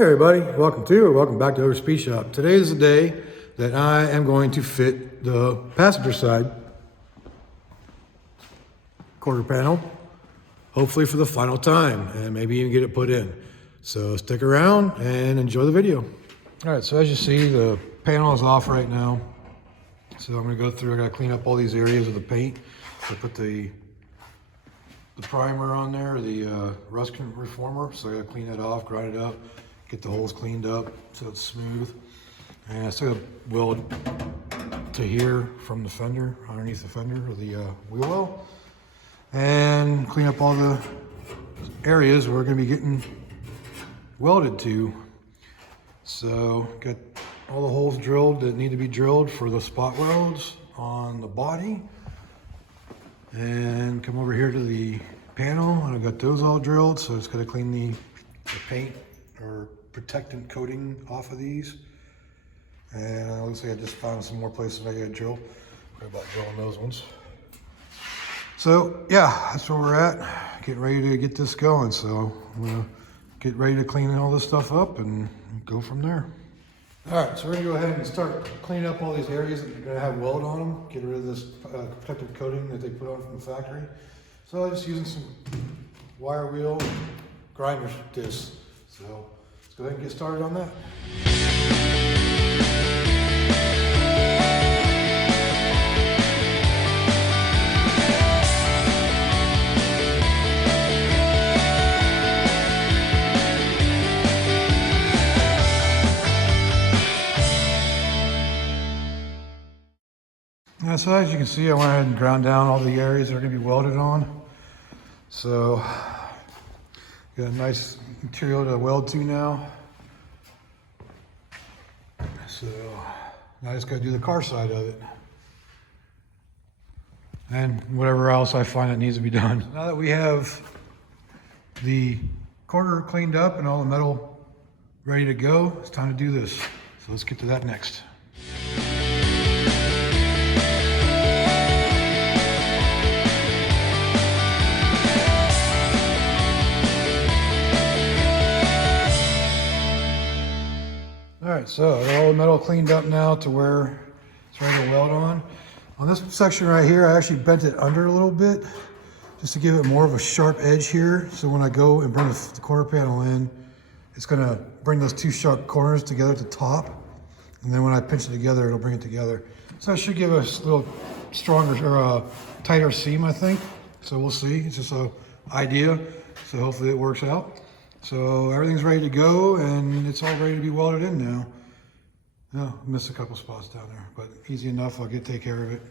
Hey everybody, welcome back to Over Speed Shop. Today is the day that I am going to fit the passenger side quarter panel, hopefully for the final time, and maybe even get it put in. So stick around and enjoy the video. All right, so as you see, the panel is off right now. So I'm gonna go through, I gotta clean up all these areas of the paint. I put the primer on there, the rust reformer, so I gotta clean that off, grind it up, get the holes cleaned up so it's smooth. And I still gotta weld to here from the fender, underneath the fender of the wheel well. And clean up all the areas where we're gonna be getting welded to. So got all the holes drilled that need to be drilled for the spot welds on the body. And come over here to the panel, and I've got those all drilled, so it's gotta clean the paint or protectant coating off of these. And it looks like I just found some more places I gotta drill. Worry about drilling those ones. So yeah, that's where we're at. Getting ready to get this going. So I'm gonna get ready to clean all this stuff up and go from there. All right, so we're gonna go ahead and start cleaning up all these areas that are gonna have weld on them. Get rid of this protective coating that they put on from the factory. So I'm just using some wire wheel grinder discs. So let's go ahead and get started on that. So as you can see, I went ahead and ground down all the areas that are going to be welded on. So got a nice material to weld to now. So now I just got to do the car side of it. And whatever else I find that needs to be done. Now that we have the quarter cleaned up and all the metal ready to go, it's time to do this. So let's get to that next. All right, so I got all the metal cleaned up now to where it's ready to weld on. On this section right here, I actually bent it under a little bit just to give it more of a sharp edge here. So when I go and bring the quarter panel in, it's gonna bring those two sharp corners together at the top. And then when I pinch it together, it'll bring it together. So it should give us a little stronger or tighter seam, I think. So we'll see, it's just an idea. So hopefully it works out. So everything's ready to go, and it's all ready to be welded in now. Oh, missed a couple spots down there, but easy enough. I'll take care of it.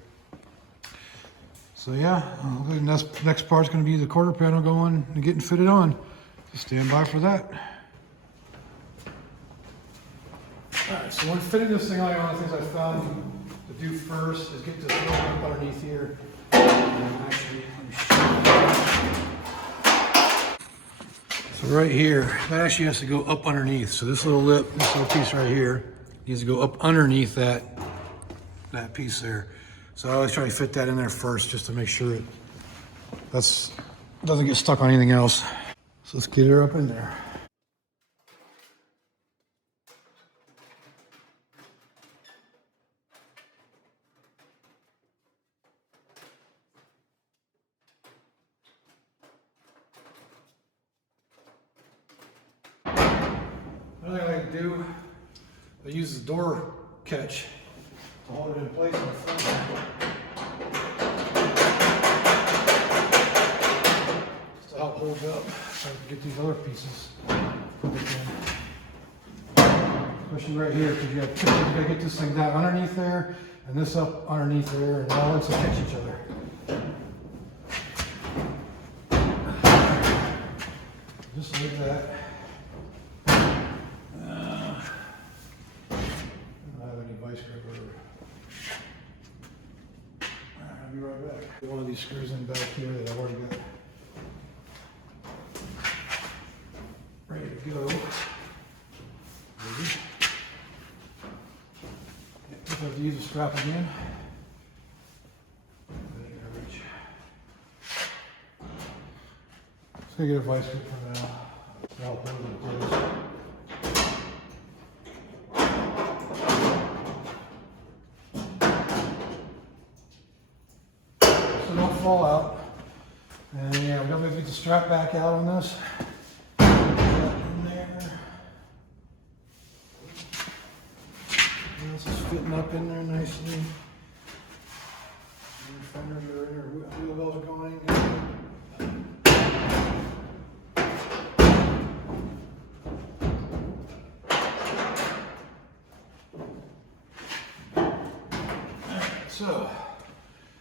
So yeah, the next part's going to be the quarter panel going and getting fitted on. Just stand by for that. All right, so when fitting this thing on, one of the things I found to do first is get this little lip underneath here. And actually, let me show you. So right here, that actually has to go up underneath. So this little lip, this little piece right here, needs to go up underneath that piece there. So I always try to fit that in there first just to make sure it doesn't get stuck on anything else. So let's get her up in there. Another thing I like to do, I use the door catch to hold it in place in the front. Just to help hold it up so I can get these other pieces put in. Especially right here, because you gotta get this thing down underneath there and this up underneath there, and all that's to catch each other. Just like that. I'll be right back. One of these screws in back here that I've already got ready to go. Maybe. I have to use a strap again. So I get a vice grip for now. I'll put it in place. fall out. And yeah, we don't have to get the strap back out on this. Put that in there. This is fitting up in there nicely. The fenders are in there, wheel wells are going. So,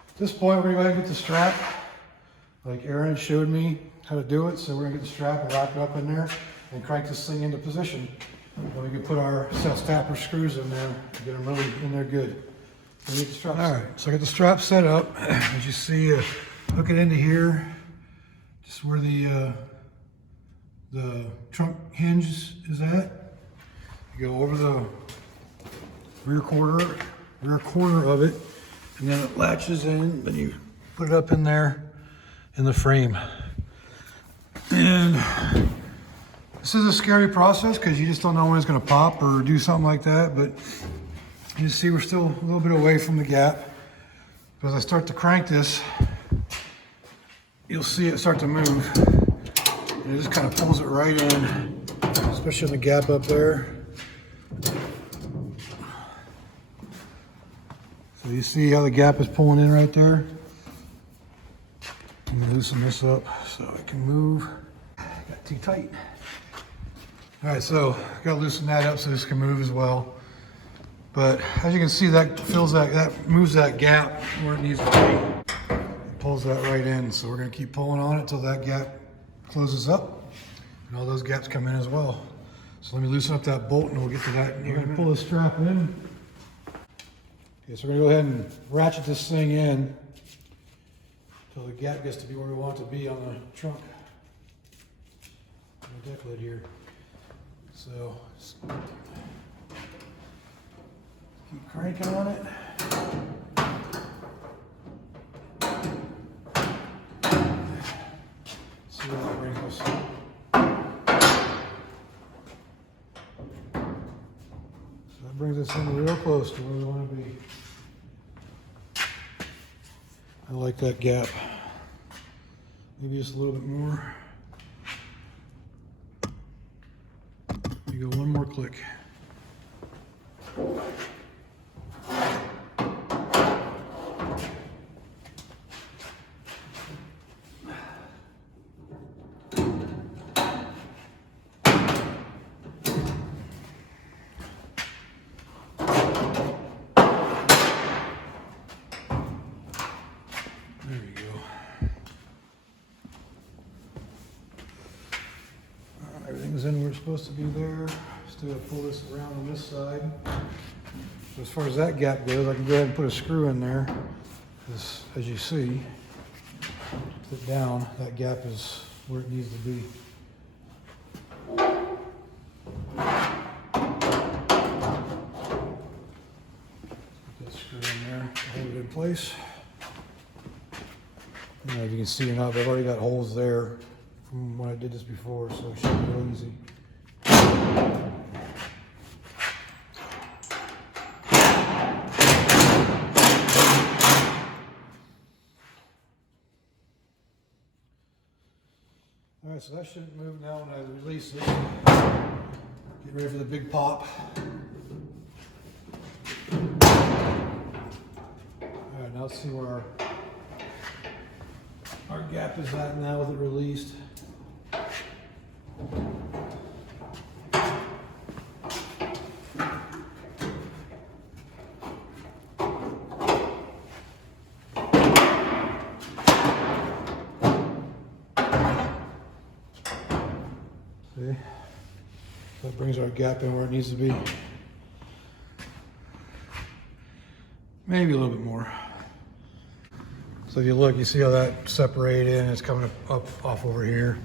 at this point, we're going to get the strap, like Aaron showed me how to do it. So we're going to get the strap and wrap it up in there and crank this thing into position. And we can put our self-tapper screws in there and get them really in there good. So we get the strap. All right, so I got the strap set up. As you see, hook it into here, just where the trunk hinge is at. You go over the rear corner of it. And then it latches in, then you put it up in there in the frame. And this is a scary process because you just don't know when it's going to pop or do something like that. But you see we're still a little bit away from the gap. But as I start to crank this, you'll see it start to move. And it just kind of pulls it right in, especially in the gap up there. So you see how the gap is pulling in right there? Let me loosen this up so it can move. Got too tight. All right, so gotta loosen that up so this can move as well. But as you can see, that moves that gap where it needs to be. It pulls that right in. So we're gonna keep pulling on it until that gap closes up and all those gaps come in as well. So let me loosen up that bolt and we'll get to that in here. We're gonna pull the strap in. Okay, so we're gonna go ahead and ratchet this thing in until the gap gets to be where we want it to be on the trunk, on the deck lid here. So just keep cranking on it. See where that brings us. So that brings us in real close to where we want to be. I like that gap. Maybe just a little bit more. You go one more click. There you go. Everything's in where it's supposed to be there. Still gotta pull this around on this side. So as far as that gap goes, I can go ahead and put a screw in there. As you see, put it down, that gap is where it needs to be. Put that screw in there to hold it in place. I don't know if you can see or not, but I've already got holes there from when I did this before, so it should be real easy. All right, so that shouldn't move now when I release it. Get ready for the big pop. All right, now let's see where our gap is at now with it released. See? That brings our gap in where it needs to be. Maybe a little bit more. So if you look, you see how that separated in, it's coming up off over here.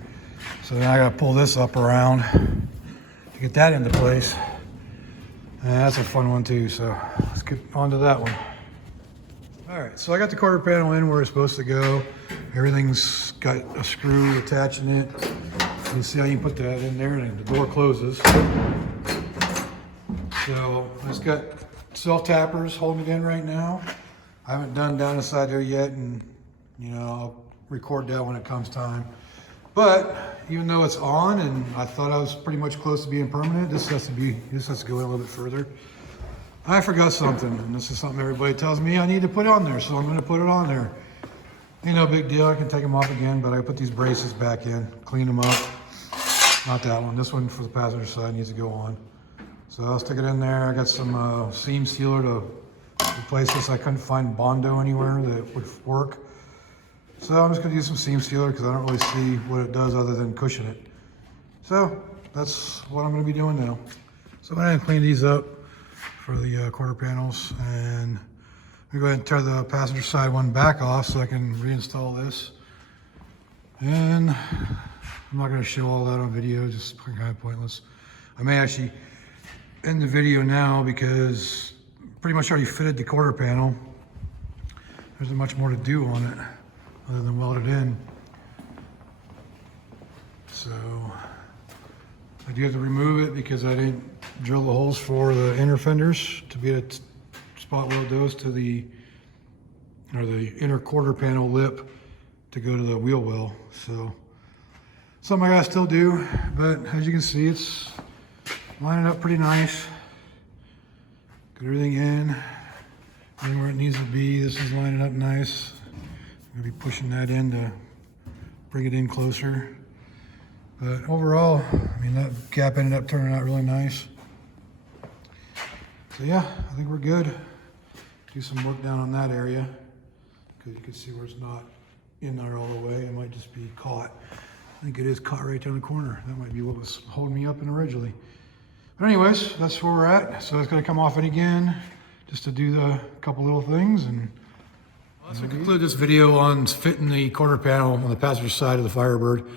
So now I gotta pull this up around to get that into place. And that's a fun one too, so let's get on to that one. All right, so I got the quarter panel in where it's supposed to go. Everything's got a screw attaching it. You can see how you put that in there and the door closes. So I just got self tappers holding it in right now. I haven't done down inside there yet and You know, I'll record that when it comes time. But even though it's on, and I thought I was pretty much close to being permanent, this has to go in a little bit further. I forgot something, and this is something everybody tells me I need to put on there, so I'm going to put it on there. Ain't no big deal. I can take them off again, but I put these braces back in, clean them up. Not that one. This one for the passenger side needs to go on. So I'll stick it in there. I got some seam sealer to replace this. I couldn't find Bondo anywhere that would work. So I'm just going to use some seam sealer because I don't really see what it does other than cushion it. So that's what I'm going to be doing now. So I'm going to clean these up for the quarter panels, and I'm going to go ahead and tear the passenger side one back off so I can reinstall this. And I'm not going to show all that on video, just kind of pointless. I may actually end the video now because pretty much already fitted the quarter panel. There's not much more to do on it other than weld it in. So I do have to remove it because I didn't drill the holes for the inner fenders to be able to spot weld those to the inner quarter panel lip to go to the wheel well. So something I gotta still do, but as you can see, it's lining up pretty nice. Got everything in where it needs to be. This is lining up nice. I'm gonna be pushing that in to bring it in closer. But overall, I mean, that gap ended up turning out really nice. So yeah, I think we're good. Do some work down on that area because you can see where it's not in there all the way. It might just be caught. I think it is caught right down the corner. That might be what was holding me up in originally. But anyways, that's where we're at. So it's gonna come off it again just to do the couple little things. And so to conclude this video on fitting the quarter panel on the passenger side of the Firebird.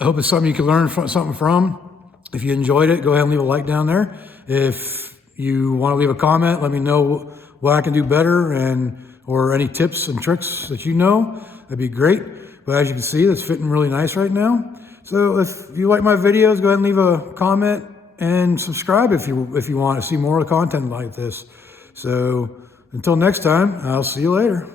I hope it's something you can learn something from. If you enjoyed it, go ahead and leave a like down there. If you want to leave a comment, let me know what I can do better or any tips and tricks that you know. That'd be great. But as you can see, it's fitting really nice right now. So if you like my videos, go ahead and leave a comment and subscribe if you want to see more content like this. So until next time, I'll see you later.